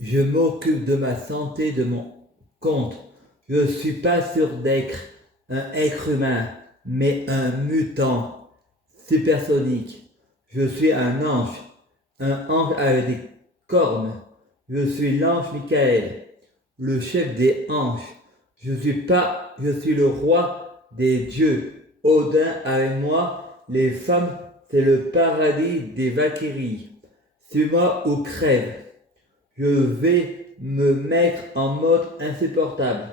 Je m'occupe de ma santé de mon compte. Je ne suis pas sûr d'être un être humain, mais un mutant supersonique. Je suis un ange avec des cornes. Je suis l'ange Michael, le chef des anges. Je suis le roi des dieux. Odin avec moi, les femmes, c'est le paradis des Valkyries. Suis-moi ou crève. Je vais me mettre en mode insupportable.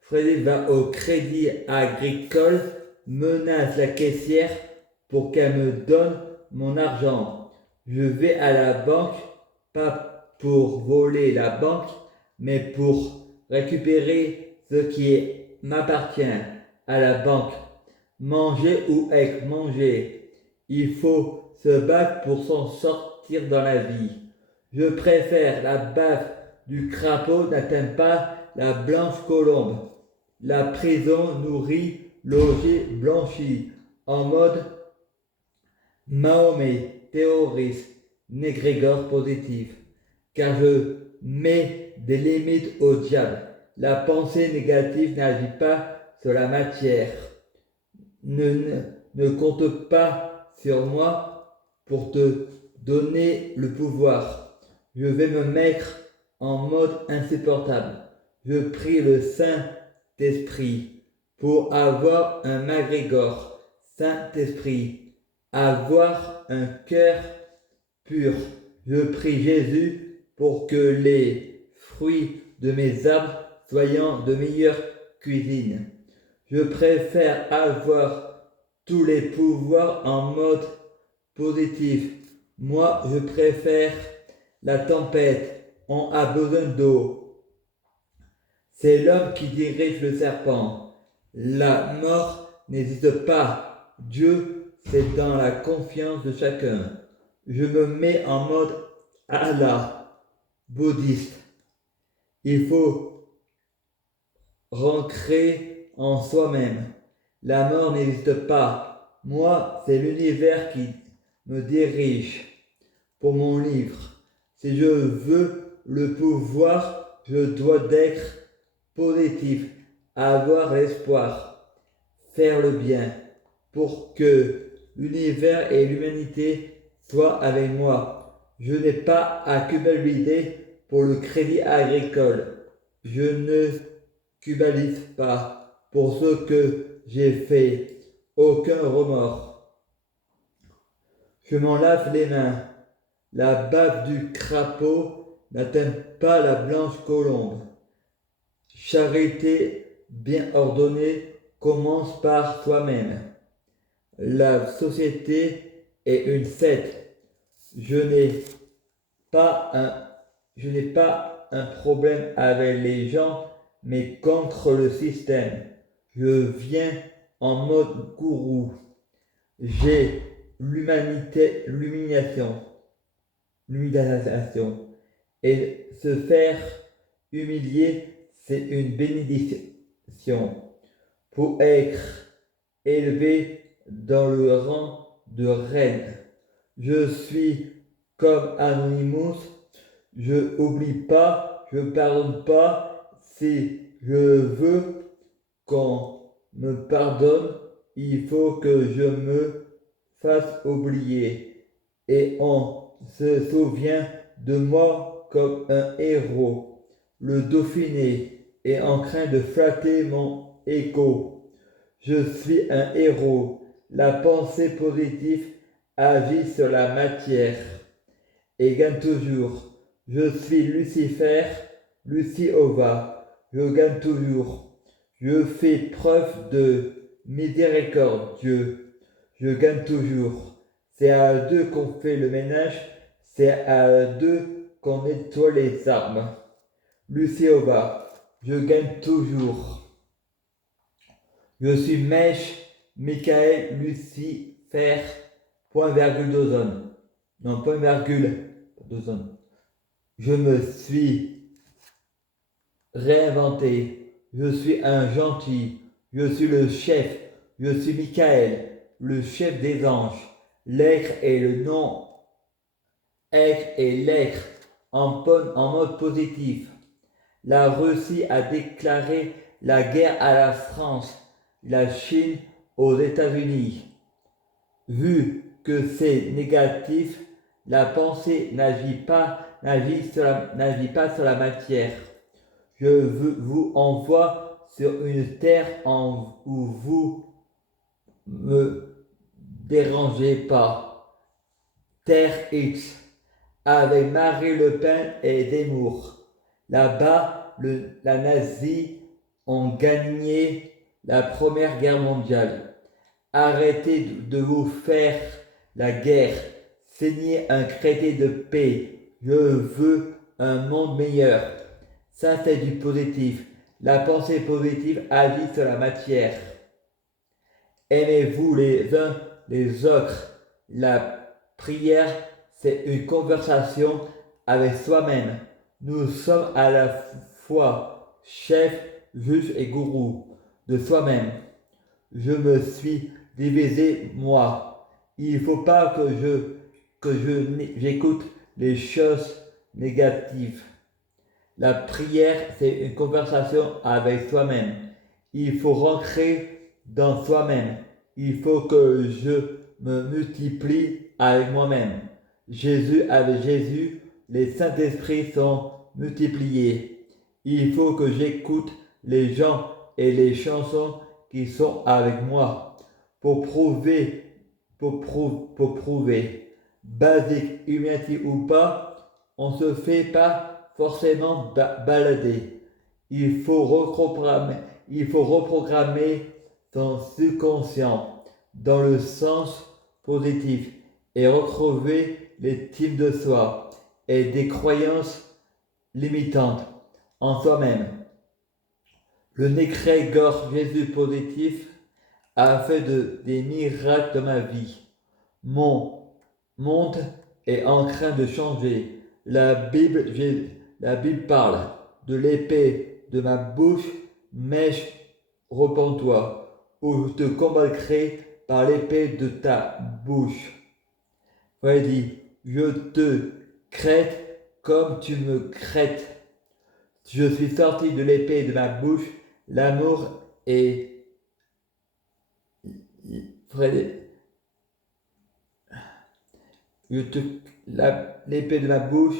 Freddy va au crédit agricole, menace la caissière pour qu'elle me donne mon argent. Je vais à la banque, pas pour voler la banque, mais pour récupérer ce qui m'appartient à la banque. Manger ou être mangé. Il faut se battre pour s'en sortir dans la vie. Je préfère la bave du crapaud n'atteint pas la blanche colombe. La prison nourrit, logis, blanchit, en mode Mahomet, terroriste, négrégore positif. Car je mets des limites au diable. La pensée négative n'agit pas sur la matière. Ne compte pas sur moi pour te donner le pouvoir. Je vais me mettre en mode insupportable. Je prie le Saint-Esprit pour avoir un McGregor. Saint-Esprit, avoir un cœur pur. Je prie Jésus pour que les fruits de mes arbres soient de meilleure cuisine. Je préfère avoir tous les pouvoirs en mode positif. Moi, je préfère la tempête. On a besoin d'eau. C'est l'homme qui dirige le serpent. La mort n'existe pas. Dieu, c'est dans la confiance de chacun. Je me mets en mode Allah, bouddhiste. Il faut rentrer en soi-même. La mort n'existe pas. Moi, c'est l'univers qui me dirige pour mon livre. Si je veux le pouvoir, je dois être positif, avoir l'espoir, faire le bien, pour que l'univers et l'humanité soient avec moi. Je n'ai pas à culpabiliser pour le crédit agricole. Je ne culpabilise pas pour ce que j'ai fait. Aucun remords. Je m'en lave les mains. La bave du crapaud n'atteint pas la blanche colombe. Charité bien ordonnée commence par soi-même. La société est une secte. Je n'ai pas un, je n'ai pas un problème avec les gens, mais contre le système. Je viens en mode gourou. J'ai l'humiliation. Et se faire humilier, c'est une bénédiction. Pour être élevé dans le rang de reine. Je suis comme Anonymous, je n'oublie pas, je ne pardonne pas. Si je veux qu'on me pardonne, il faut que je me fasse oublier. Et on se souvient de moi comme un héros. Le Dauphiné est en train de flatter mon écho. Je suis un héros. La pensée positive agit sur la matière et gagne toujours. Je suis Lucifer, Luciova. Je gagne toujours. Je fais preuve de miséricorde, Dieu. Je gagne toujours. C'est à deux qu'on fait le ménage. C'est à deux qu'on nettoie les armes. Luciova. Je gagne toujours. Je suis Mèche, Michael, Lucifer, point virgule d'ozone. Non, point virgule d'ozone. Je me suis réinventé. Je suis un gentil. Je suis le chef. Je suis Michael, le chef des anges. L'être et le non-être et l'être en mode positif. La Russie a déclaré la guerre à la France, la Chine aux États-Unis. Vu que c'est négatif, la pensée n'agit pas sur la matière. Je vous envoie sur une terre où vous me dérangez pas. Terre X, avec Marie Le Pen et Zemmour. Là-bas, la nazie ont gagné la Première Guerre mondiale. Arrêtez de vous faire la guerre. Signez un traité de paix. Je veux un monde meilleur. Ça, c'est du positif. La pensée positive agit sur la matière. Aimez-vous les uns les autres. La prière, c'est une conversation avec soi-même. Nous sommes à la fois chef, juge et gourou de soi-même. Je me suis divisé moi. Il ne faut pas que j'écoute les choses négatives. La prière, c'est une conversation avec soi-même. Il faut rentrer dans soi-même. Il faut que je me multiplie avec moi-même. Avec Jésus, les Saint-Esprits sont multipliés. Il faut que j'écoute les gens et les chansons qui sont avec moi pour prouver. Basic humanity ou pas, on ne se fait pas forcément balader. Il faut reprogrammer son subconscient dans le sens positif et retrouver l'estime de soi et des croyances limitantes en soi-même. Le Négrégor Jésus positif a fait des miracles dans ma vie. Mon monde est en train de changer. La Bible parle de l'épée de ma bouche, mèche, repens-toi, ou je te combattrai par l'épée de ta bouche. Il dit, je te crête comme tu me crêtes. Je suis sorti de l'épée de ma bouche, l'amour est l'épée de ma bouche,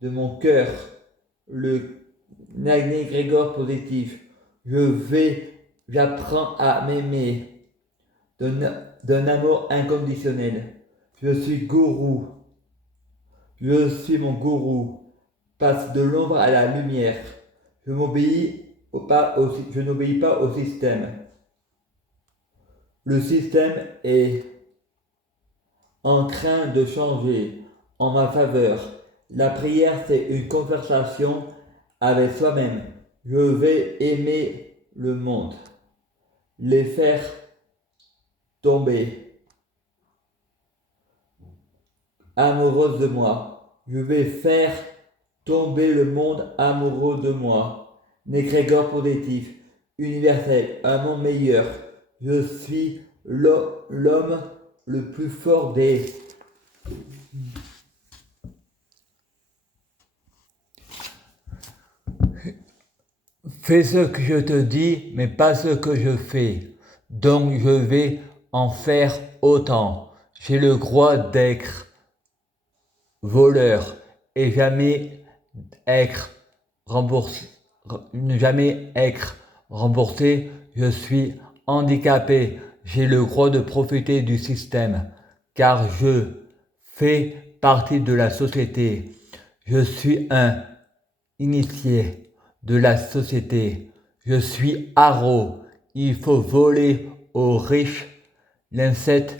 de mon cœur, le Grégor positif. J'apprends à m'aimer d'un amour inconditionnel. Je suis gourou. Je suis mon gourou. Passe de l'ombre à la lumière. Je n'obéis pas au système. Le système est en train de changer en ma faveur. La prière, c'est une conversation avec soi-même. Je vais aimer le monde, les faire tomber amoureuses de moi. Je vais faire tomber le monde amoureux de moi. Négrégor positif, universel, un monde meilleur. Je suis l'homme le plus fort des... Fais ce que je te dis, mais pas ce que je fais. Donc je vais en faire autant. J'ai le droit d'être voleur et ne jamais être remboursé. Je suis handicapé. J'ai le droit de profiter du système, car je fais partie de la société. Je suis un initié de la société. Je suis haro. Il faut voler aux riches. L'inceste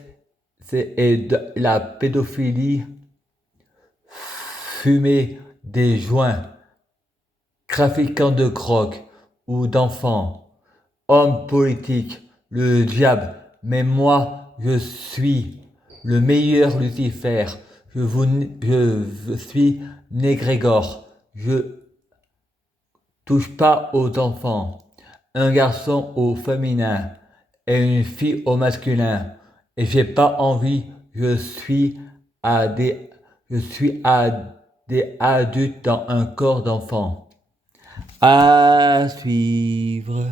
et de la pédophilie. Fumer des joints. Trafiquant de crocs ou d'enfants. Homme politique. Le diable. Mais moi, je suis le meilleur Lucifer. Je suis Négrégor. Je touche pas aux enfants. Un garçon au féminin et une fille au masculin. Et j'ai pas envie. Je suis à des adultes dans un corps d'enfant. À suivre.